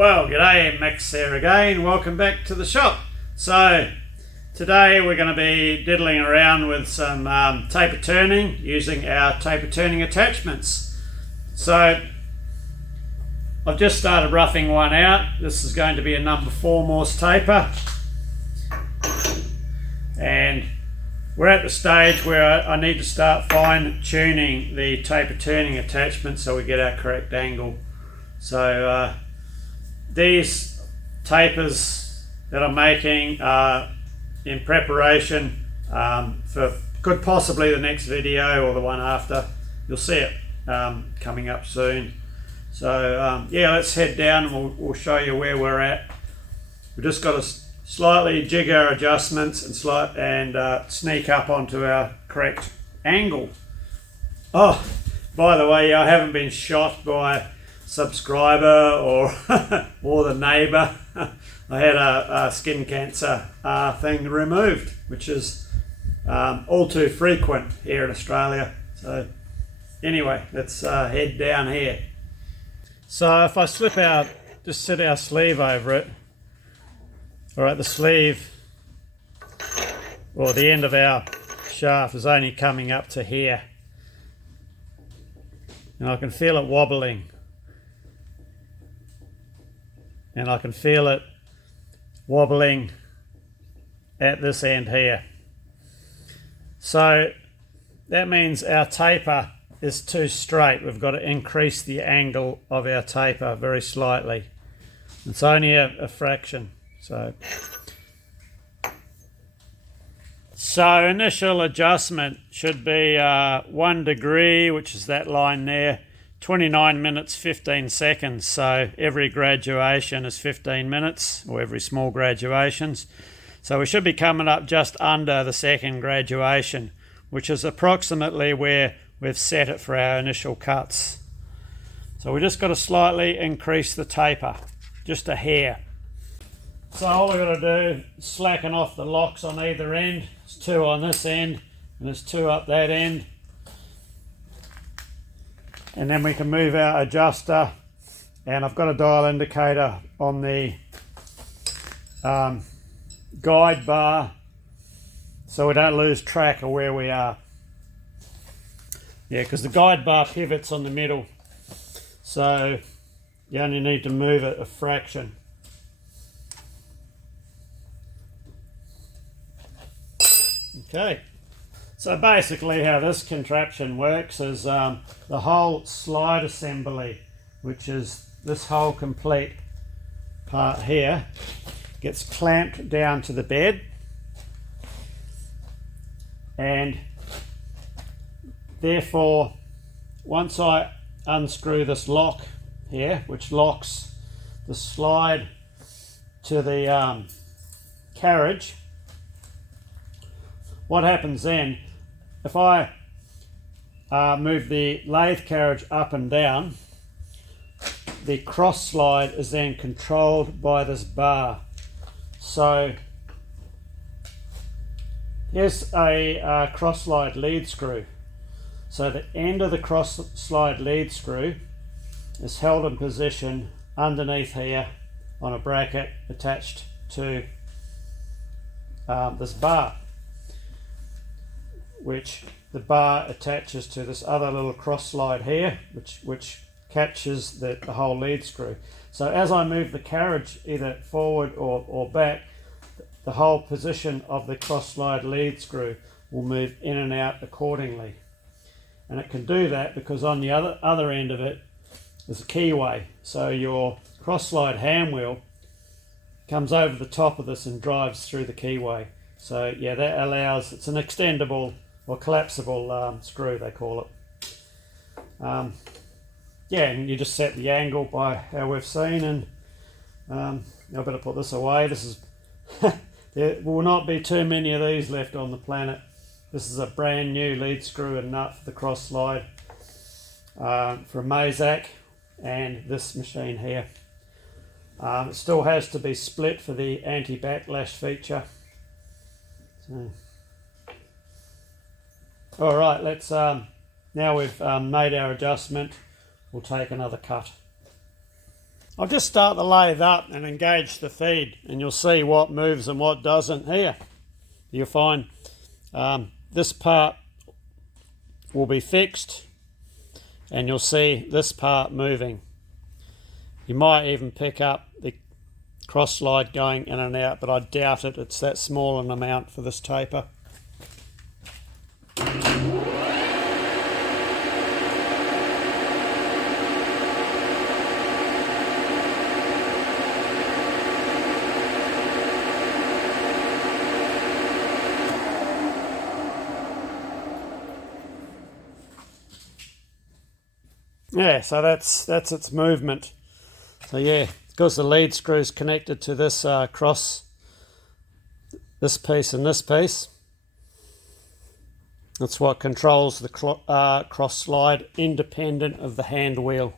Well, g'day, Max here again. Welcome back to the shop. So today we're going to be diddling around with some taper turning using our taper turning attachments. So I've just started roughing one out. This is going to be a number 4 Morse taper, and we're at the stage where I need to start fine tuning the taper turning attachment so we get our correct angle. So these tapers that I'm making are in preparation for could possibly the next video or the one after. You'll see it coming up soon. So yeah, let's head down and we'll show you where we're at. We've just got to slightly jig our adjustments and sneak up onto our correct angle. Oh, by the way, I haven't been shot by subscriber or or the neighbour. I had a skin cancer thing removed, which is all too frequent here in Australia. So anyway, let's head down here. So if I slip out, just set our sleeve over it. Alright, the sleeve or the end of our shaft is only coming up to here, and I can feel it wobbling. And I can feel it wobbling at this end here. So that means our taper is too straight. We've got to increase the angle of our taper very slightly. It's only a fraction. So initial adjustment should be 1 degree, which is that line there. 29 minutes 15 seconds, so every graduation is 15 minutes, or every small graduations. So we should be coming up just under the second graduation, which is approximately where we've set it for our initial cuts. So we just got to slightly increase the taper, just a hair. So all I've got to do is slacken off the locks on either end. There's 2 on this end and there's 2 up that end. And then we can move our adjuster, and I've got a dial indicator on the guide bar so we don't lose track of where we are. Yeah, because the guide bar pivots on the middle, so you only need to move it a fraction. Okay. So basically how this contraption works is the whole slide assembly, which is this whole complete part here, gets clamped down to the bed, and therefore once I unscrew this lock here, which locks the slide to the carriage, what happens then, if I move the lathe carriage up and down, the cross slide is then controlled by this bar. So here's a cross slide lead screw. So the end of the cross slide lead screw is held in position underneath here on a bracket attached to this bar, which the bar attaches to this other little cross slide here, which catches the whole lead screw. So as I move the carriage either forward or back, the whole position of the cross slide lead screw will move in and out accordingly. And it can do that because on the other end of it is a keyway. So your cross slide hand wheel comes over the top of this and drives through the keyway. So yeah, that allows, it's an extendable or collapsible screw, they call it. Yeah, and you just set the angle by how we've seen, and I better put this away. This is there will not be too many of these left on the planet. This is a brand new lead screw and nut for the cross slide from Mazak and this machine here. It still has to be split for the anti-backlash feature. So, all right, let's now we've made our adjustment, we'll take another cut. I'll just start the lathe up and engage the feed, and you'll see what moves and what doesn't. Here you'll find this part will be fixed, and you'll see this part moving. You might even pick up the cross slide going in and out, but I doubt it. It's that small an amount for this taper. Yeah, so that's its movement. So yeah, because the lead screw is connected to this this piece and this piece, that's what controls the cross slide independent of the hand wheel.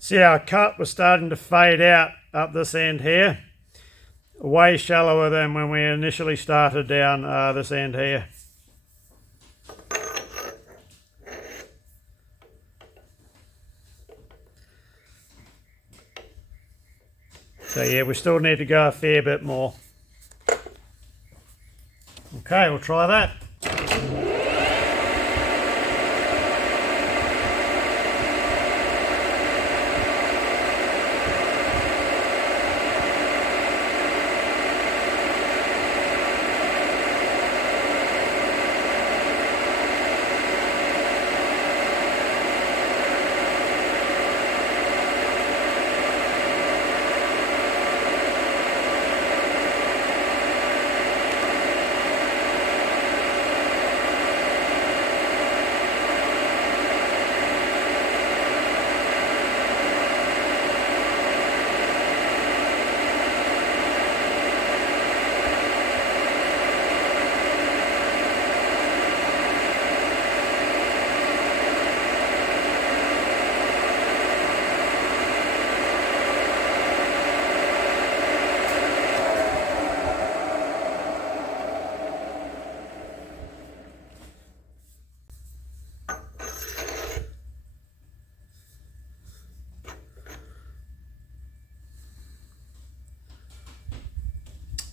See, our cut was starting to fade out up this end here, way shallower than when we initially started down this end here. So yeah, we still need to go a fair bit more. Okay, we'll try that.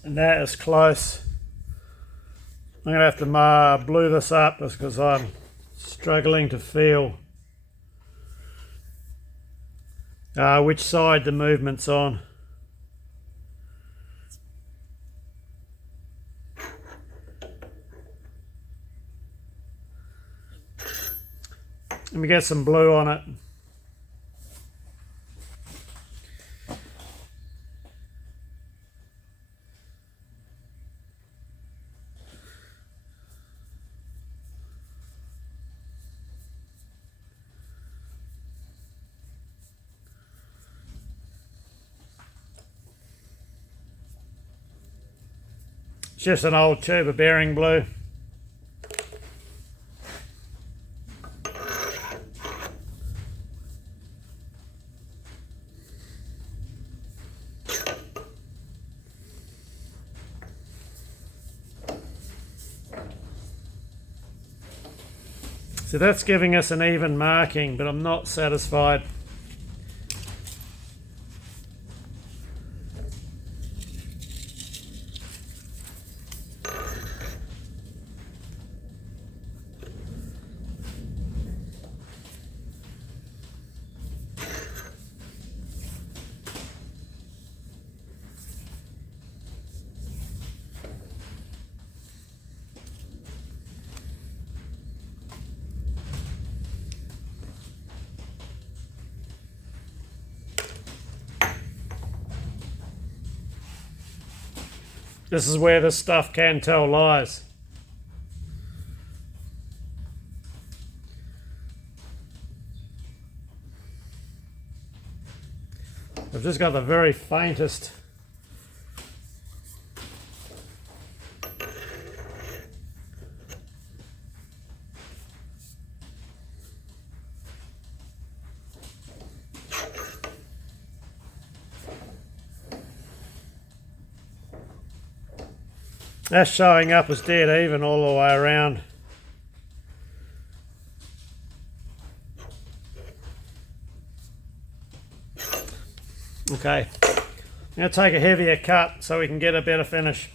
And that is close. I'm going to have to blue this up just because I'm struggling to feel which side the movement's on. Let me get some blue on it. It's just an old tube of bearing blue. So that's giving us an even marking, but I'm not satisfied. This is where this stuff can tell lies. I've just got the very faintest that's showing up as dead even all the way around. Okay, I'm going to take a heavier cut so we can get a better finish.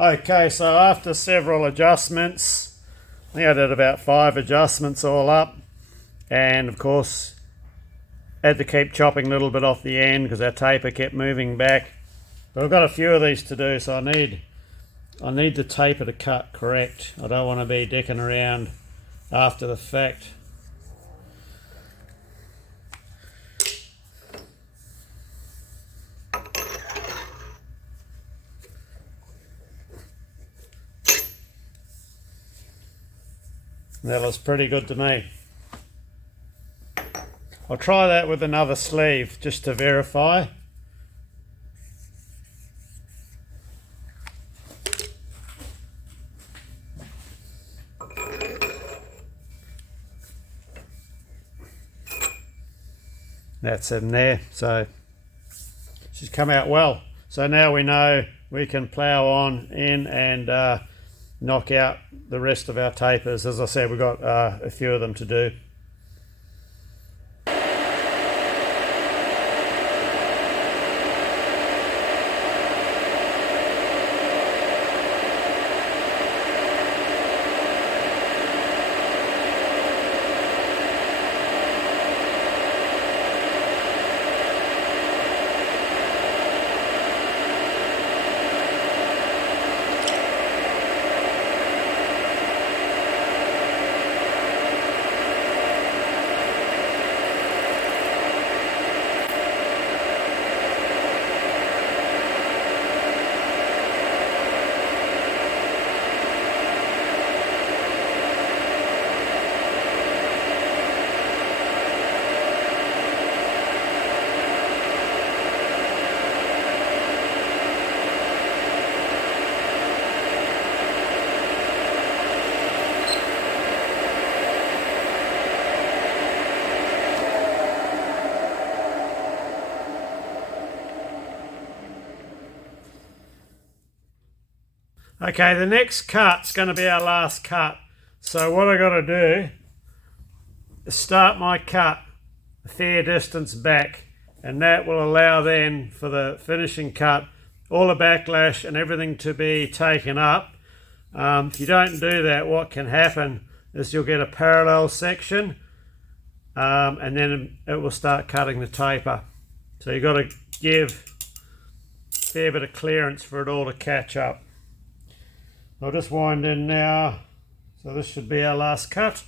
Okay, so after several adjustments, I think I did about 5 adjustments all up, and of course had to keep chopping a little bit off the end because our taper kept moving back. But I've got a few of these to do, so I need the taper to cut correct. I don't want to be dicking around after the fact. That looks pretty good to me. I'll try that with another sleeve just to verify. That's in there, so she's come out well. So now we know we can plough on in and knock out the rest of our tapers. As I said, we've got a few of them to do. Okay, the next cut's going to be our last cut. So what I got to do is start my cut a fair distance back, and that will allow then for the finishing cut all the backlash and everything to be taken up. If you don't do that, what can happen is you'll get a parallel section and then it will start cutting the taper. So you've got to give a fair bit of clearance for it all to catch up. I'll just wind in now, so this should be our last cut.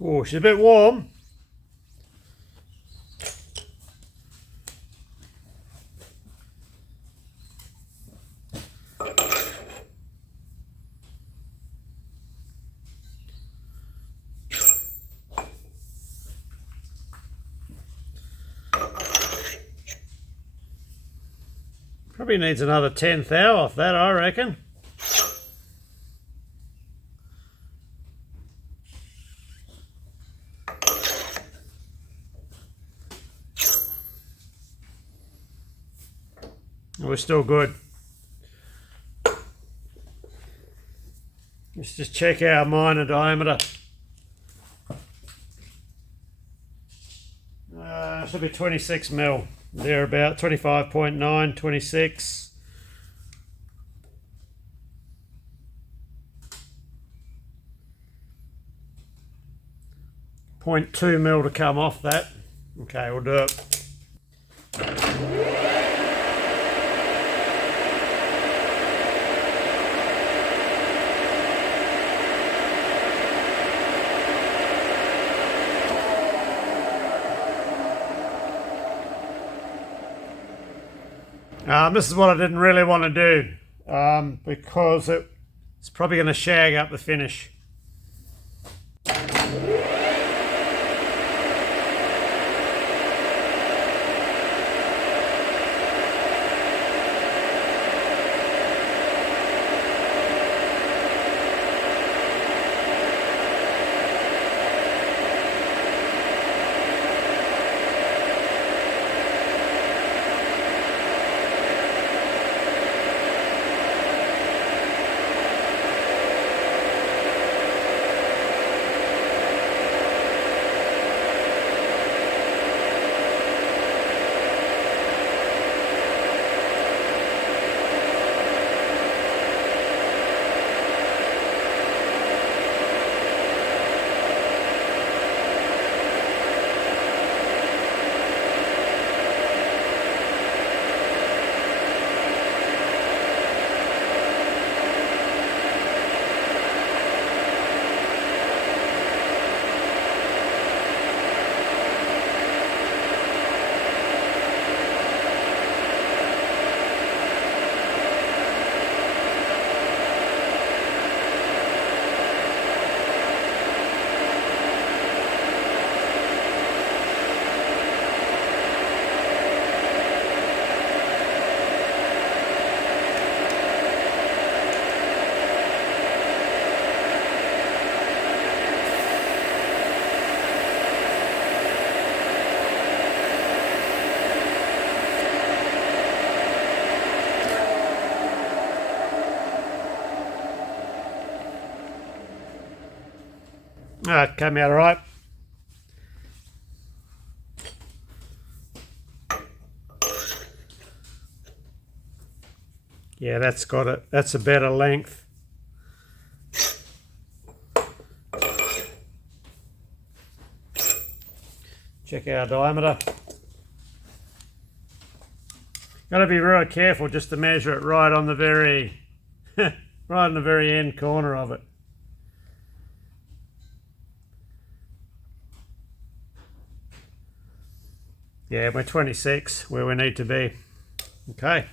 Oh, she's a bit warm. Probably needs another 10th hour off that, I reckon. We're still good. Let's just check our minor diameter. Should be 26 mil. They're about 25.9, 26. .2 mil to come off that. Okay, we'll do it. This is what I didn't really want to do because it's probably going to shag up the finish. It came out all right. Yeah, that's got it. That's a better length. Check our diameter. Got to be really careful just to measure it right on the very, right on the very end corner of it. Yeah, we're 26 where we need to be. Okay.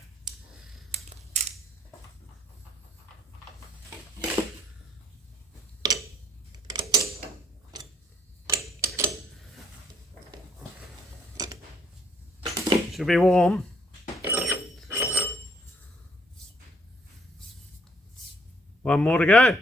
Should be warm. One more to go.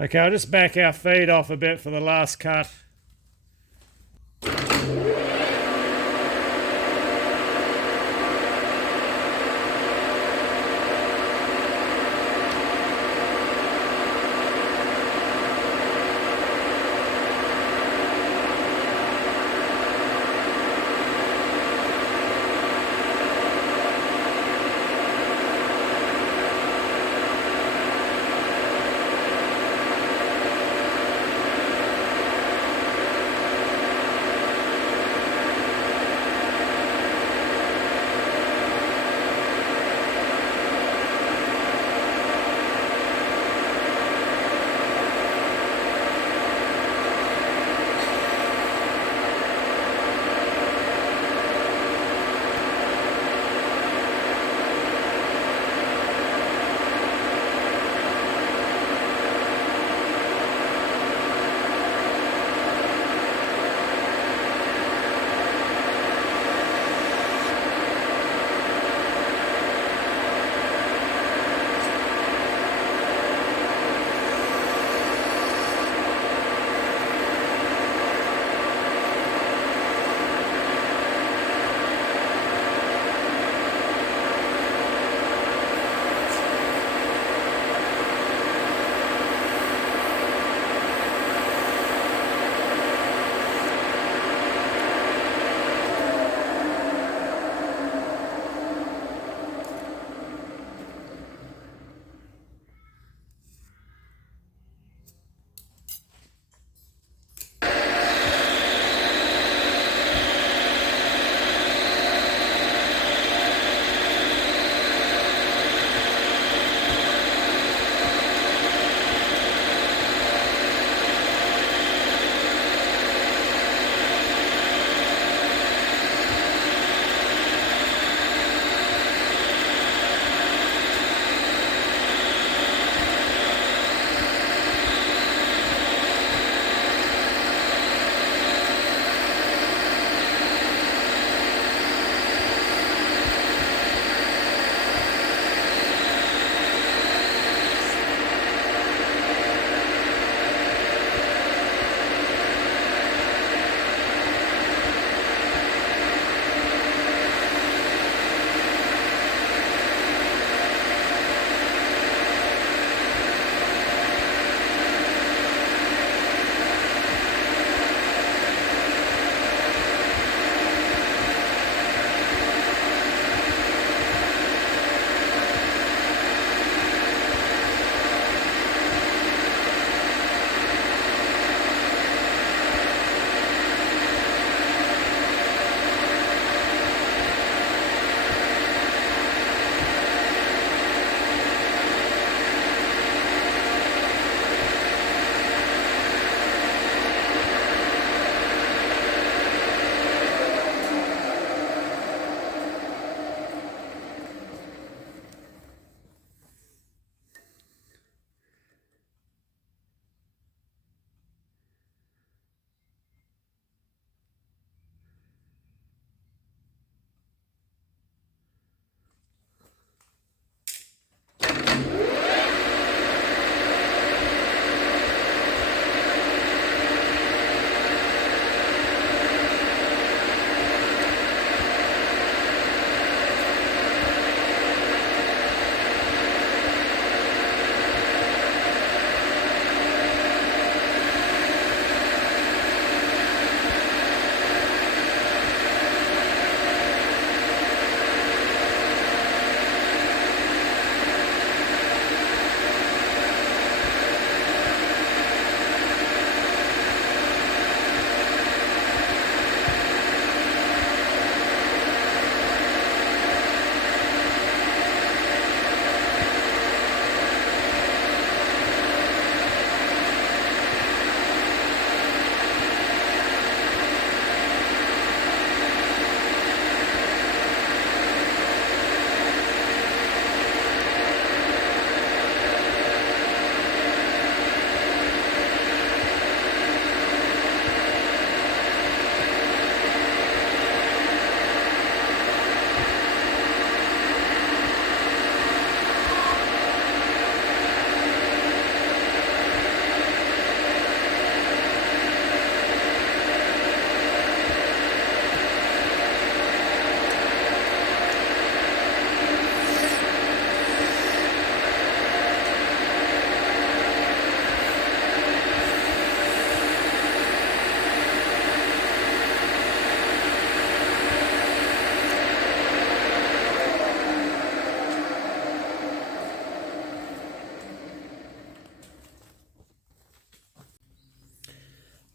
Okay, I'll just back our feed off a bit for the last cut.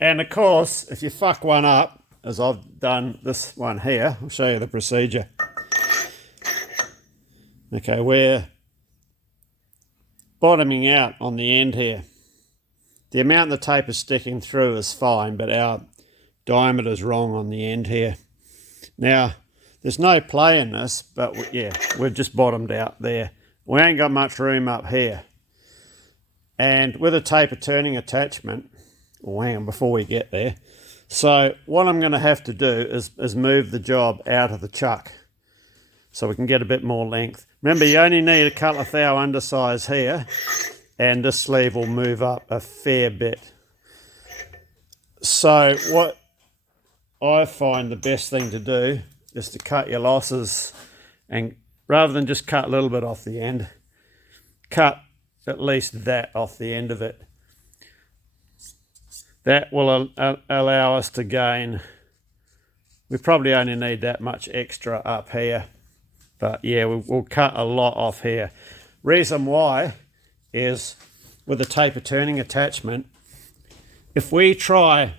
And of course, if you fuck one up, as I've done this one here, I'll show you the procedure. Okay, we're bottoming out on the end here. The amount the tape is sticking through is fine, but our diameter is wrong on the end here. Now, there's no play in this, but yeah, we've just bottomed out there. We ain't got much room up here. And with a taper turning attachment, oh, hang on, before we get there. So what I'm going to have to do is move the job out of the chuck so we can get a bit more length. Remember, you only need a couple of thou undersize here, and this sleeve will move up a fair bit. So what I find the best thing to do is to cut your losses, and rather than just cut a little bit off the end, cut at least that off the end of it. That will allow us to gain, we probably only need that much extra up here, but yeah, we'll cut a lot off here. Reason why is with the taper turning attachment, if we try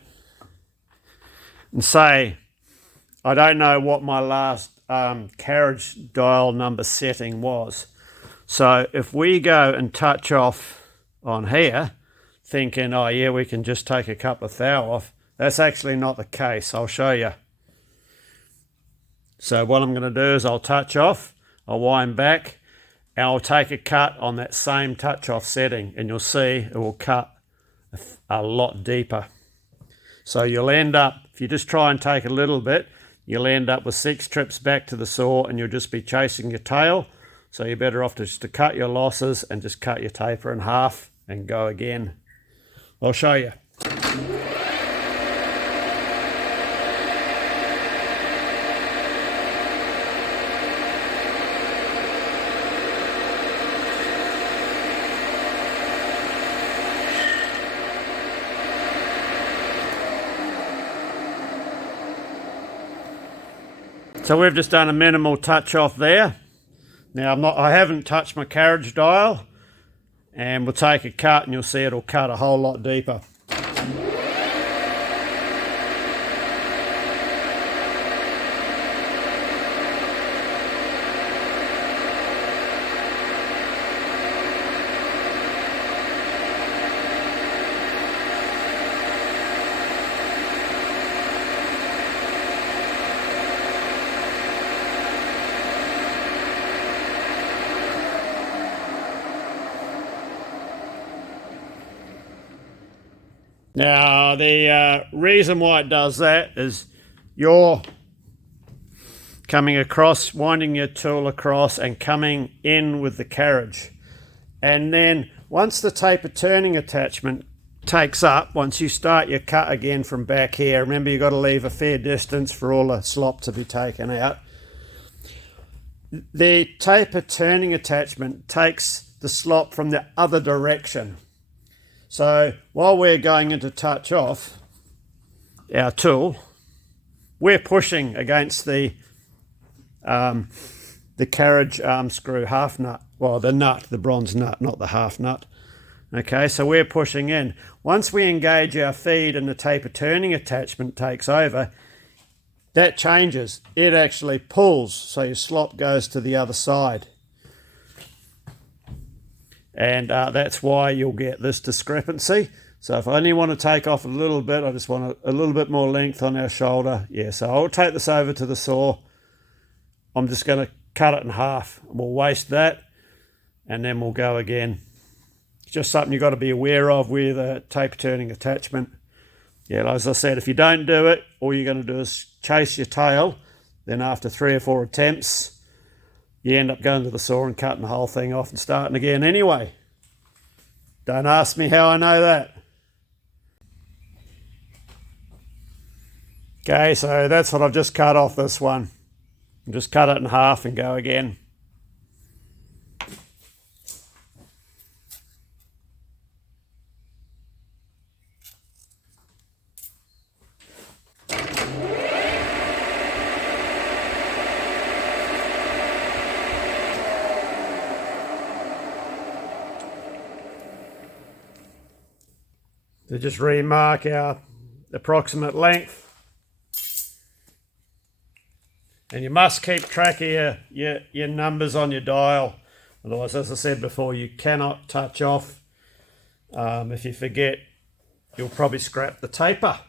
and say, I don't know what my last carriage dial number setting was. So if we go and touch off on here, thinking, oh yeah, we can just take a couple of thou off, that's actually not the case. I'll show you. So what I'm going to do is I'll touch off, I'll wind back, and I'll take a cut on that same touch off setting, and you'll see it will cut a lot deeper. So you'll end up, if you just try and take a little bit, you'll end up with 6 trips back to the saw, and you'll just be chasing your tail. So you're better off just to cut your losses and just cut your taper in half and go again. I'll show you. So we've just done a minimal touch off there. Now I haven't touched my carriage dial, and we'll take a cut and you'll see it'll cut a whole lot deeper. Now, the reason why it does that is you're coming across, winding your tool across and coming in with the carriage. And then once the taper turning attachment takes up, once you start your cut again from back here, remember you've got to leave a fair distance for all the slop to be taken out. The taper turning attachment takes the slop from the other direction. So while we're going into touch off our tool, we're pushing against the carriage arm screw half nut, well the nut, the bronze nut, not the half nut. Okay, so we're pushing in. Once we engage our feed and the taper turning attachment takes over, that changes. It actually pulls, so your slop goes to the other side. And that's why you'll get this discrepancy. So if I only want to take off a little bit, I just want a little bit more length on our shoulder. Yeah, so I'll take this over to the saw. I'm just going to cut it in half. We'll waste that, and then we'll go again. It's just something you've got to be aware of with a taper turning attachment. Yeah, as I said, if you don't do it, all you're going to do is chase your tail. Then after 3 or 4 attempts, you end up going to the saw and cutting the whole thing off and starting again anyway. Don't ask me how I know that. Okay, so that's what I've just cut off this one. Just cut it in half and go again. To just remark our approximate length. And you must keep track of your numbers on your dial. Otherwise, as I said before, you cannot touch off. If you forget, you'll probably scrap the taper.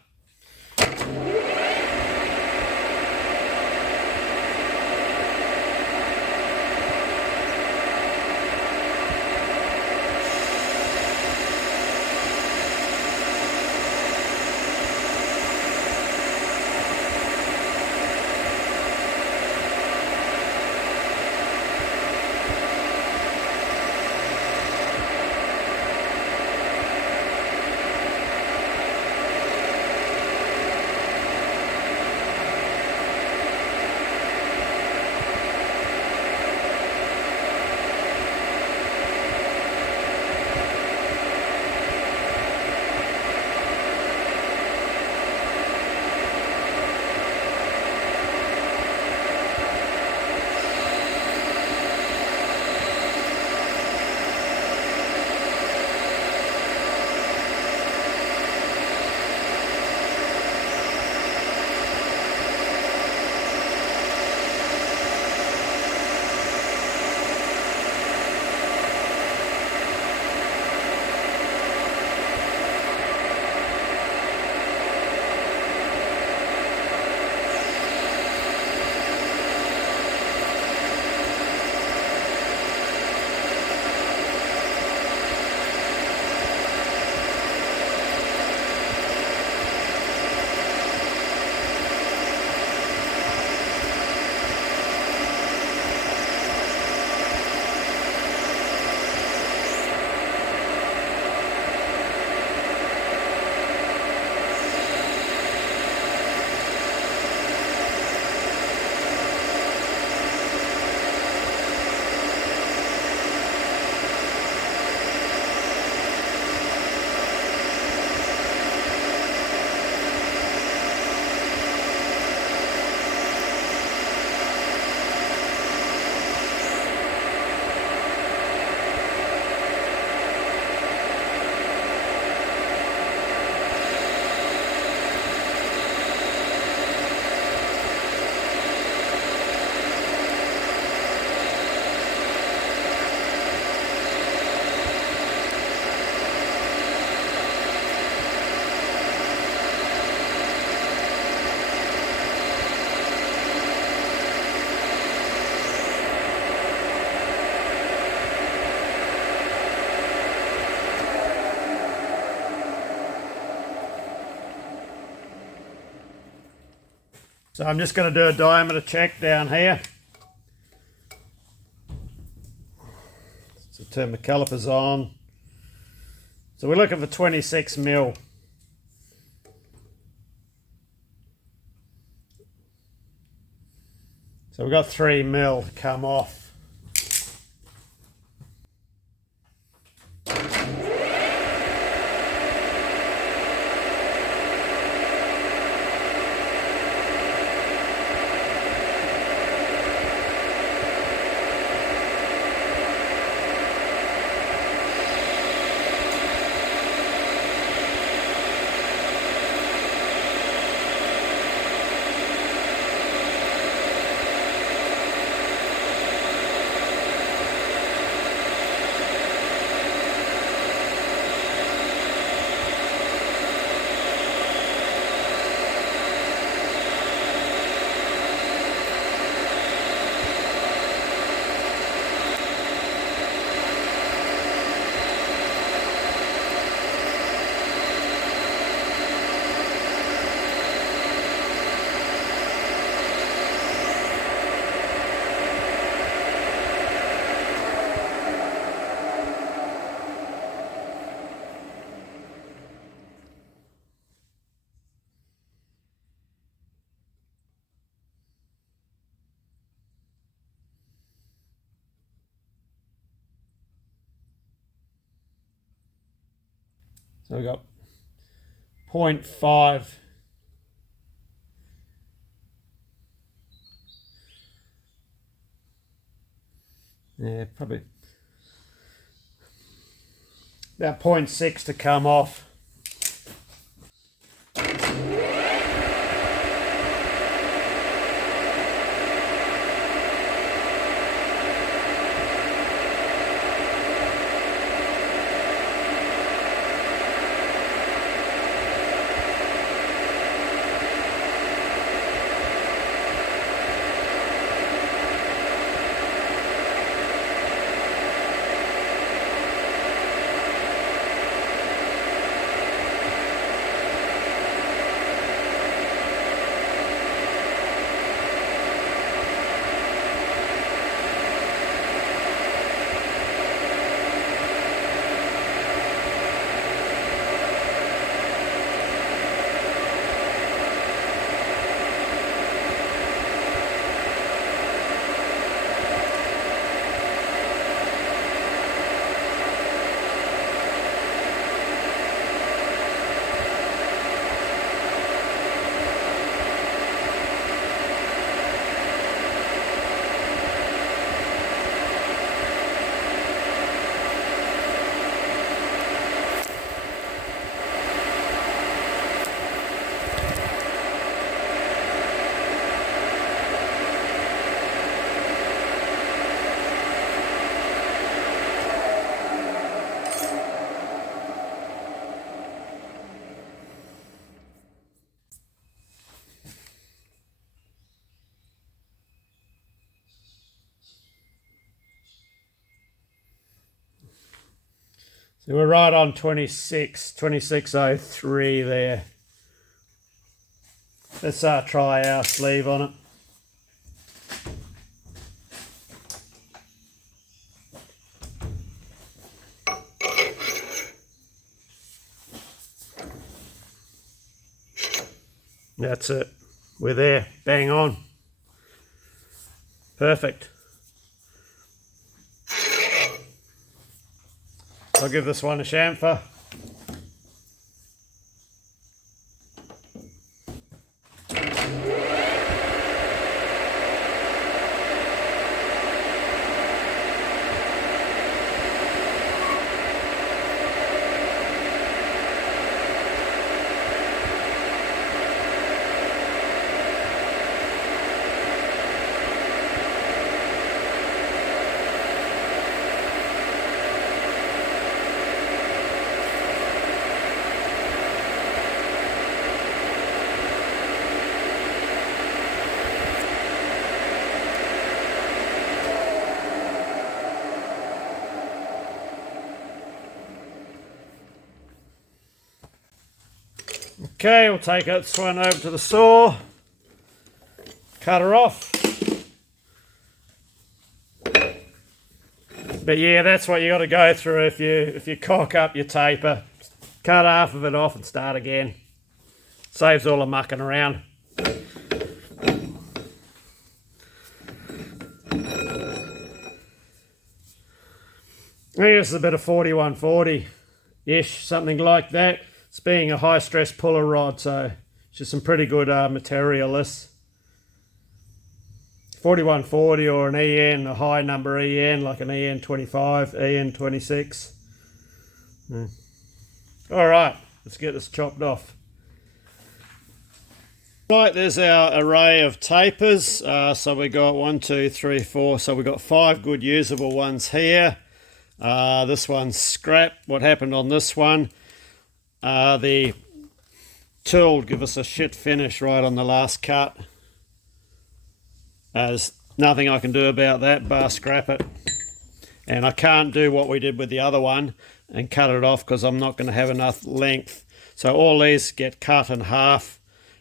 So I'm just going to do a diameter check down here. So turn the calipers on. So we're looking for 26 mil. So we've got 3 mil to come off. So we've got 0.5. Yeah, probably about 0.6 to come off. So we're right on 2603 there. Let's try our sleeve on it. That's it. We're there. Bang on. Perfect. I'll give this one a chamfer. Okay, we'll take this one over to the saw, cut her off. But yeah, that's what you got to go through if you cock up your taper. Cut half of it off and start again. Saves all the mucking around. Here's a bit of 4140-ish, something like that. It's being a high stress puller rod, so it's just some pretty good material this. 4140 or an EN, a high number EN, like an EN25, EN26. Alright, let's get this chopped off. Right, there's our array of tapers. So we got 1, 2, 3, 4. So we got 5 good usable ones here. This one's scrap. What happened on this one? The tool give us a shit finish right on the last cut. There's nothing I can do about that bar scrap it. And I can't do what we did with the other one and cut it off because I'm not going to have enough length. So all these get cut in half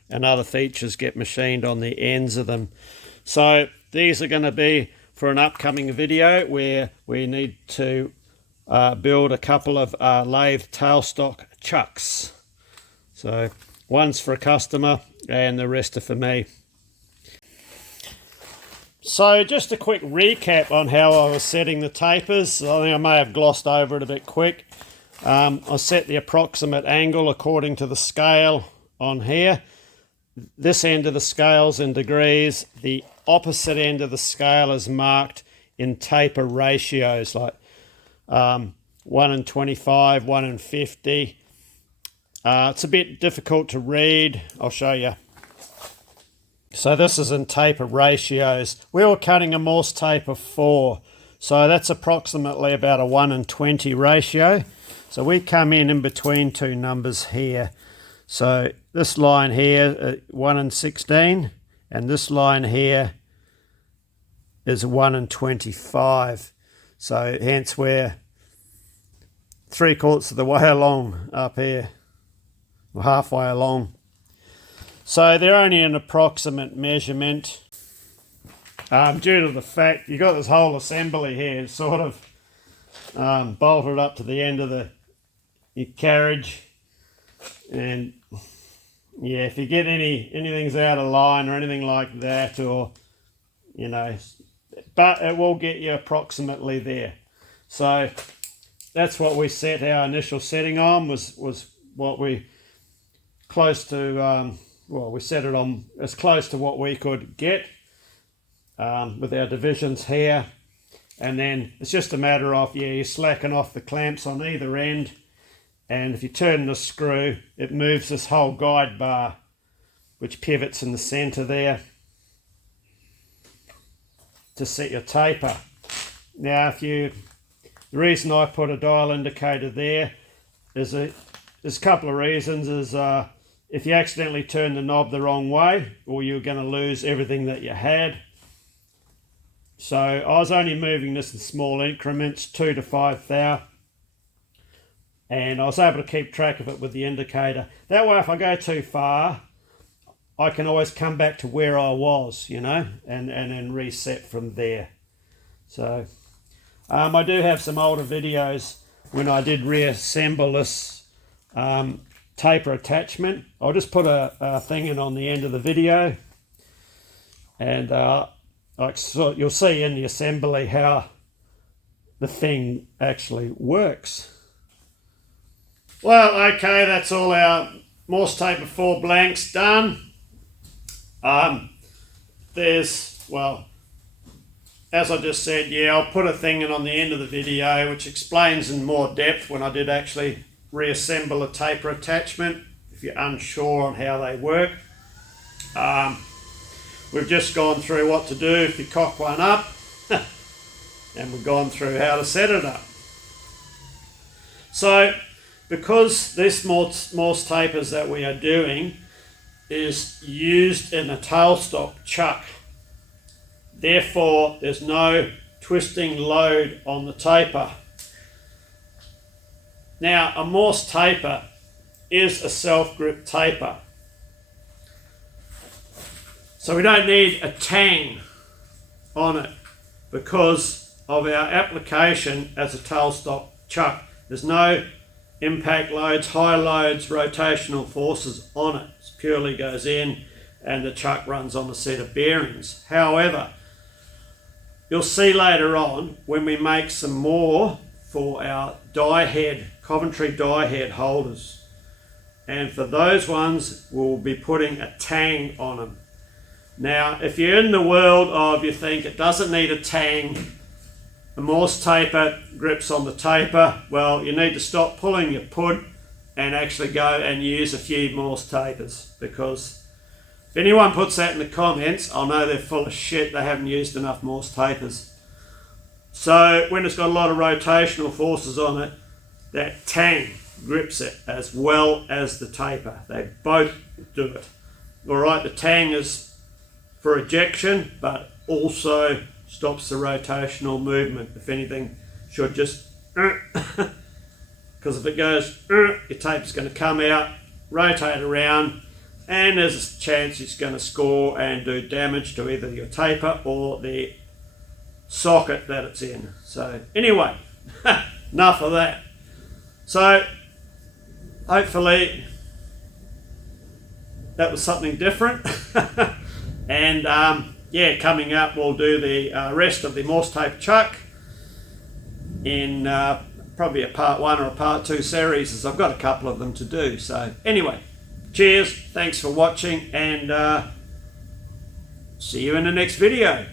and other features get machined on the ends of them. So these are going to be for an upcoming video where we need to build a couple of lathe tailstock chucks. So one's for a customer and the rest are for me. So just a quick recap on how I was setting the tapers. I think I may have glossed over it a bit quick. I set the approximate angle according to the scale on here. This end of the scale's in degrees. The opposite end of the scale is marked in taper ratios, like 1 in 25, 1 in 50. It's a bit difficult to read. I'll show you. So this is in taper ratios. We were cutting a Morse tape of 4. So that's approximately about a 1 in 20 ratio. So we come in between two numbers here. So this line here, 1 in 16, and this line here is 1 in 25. So hence we're 3/4 of the way along up here, or halfway along. So they're only an approximate measurement due to the fact you've got this whole assembly here sort of bolted up to the end of your carriage. And yeah, if you get anything's out of line or anything like that, or you know, but it will get you approximately there. So that's what we set our initial setting on, was what we close to well, we set it on as close to what we could get with our divisions here. And then it's just a matter of, yeah, you slacken off the clamps on either end, and if you turn the screw, it moves this whole guide bar, which pivots in the center there to set your taper. Now, the reason I put a dial indicator there is there's a couple of reasons. If you accidentally turn the knob the wrong way, or you're going to lose everything that you had. So I was only moving this in small increments, 2 to 5 thou. and I was able to keep track of it with the indicator. That way if I go too far, I can always come back to where I was, you know, and then reset from there. So I do have some older videos when I did reassemble this taper attachment. I'll just put a thing in on the end of the video, and you'll see in the assembly how the thing actually works. Well, okay, that's all our Morse taper 4 blanks done. Well, as I just said, yeah, I'll put a thing in on the end of the video which explains in more depth when I did actually reassemble a taper attachment, if you're unsure on how they work. We've just gone through what to do if you cock one up, and we've gone through how to set it up. So, because this Morse tapers that we are doing is used in a tailstock chuck, therefore there's no twisting load on the taper. Now, a Morse taper is a self-grip taper, so we don't need a tang on it because of our application as a tailstock chuck. There's no impact loads, high loads, rotational forces on it. It purely goes in and the chuck runs on a set of bearings. However, you'll see later on when we make some more for our die head, Coventry die head holders, and for those ones we'll be putting a tang on them. Now, if you're in the world of you think it doesn't need a tang, the Morse taper grips on the taper, well, you need to stop pulling your pud and actually go and use a few Morse tapers, because if anyone puts that in the comments, I'll know they're full of shit. They haven't used enough Morse tapers. So when it's got a lot of rotational forces on it, that tang grips it as well as the taper. They both do it. Alright, the tang is for ejection, but also stops the rotational movement. If anything, should just because if it goes your taper's going to come out, rotate around, and there's a chance it's going to score and do damage to either your taper or the socket that it's in. So anyway, enough of that. So hopefully that was something different. And yeah, coming up we'll do the rest of the Morse taper chuck in probably a part 1 or a part 2 series, as I've got a couple of them to do. So anyway, cheers, thanks for watching, and see you in the next video.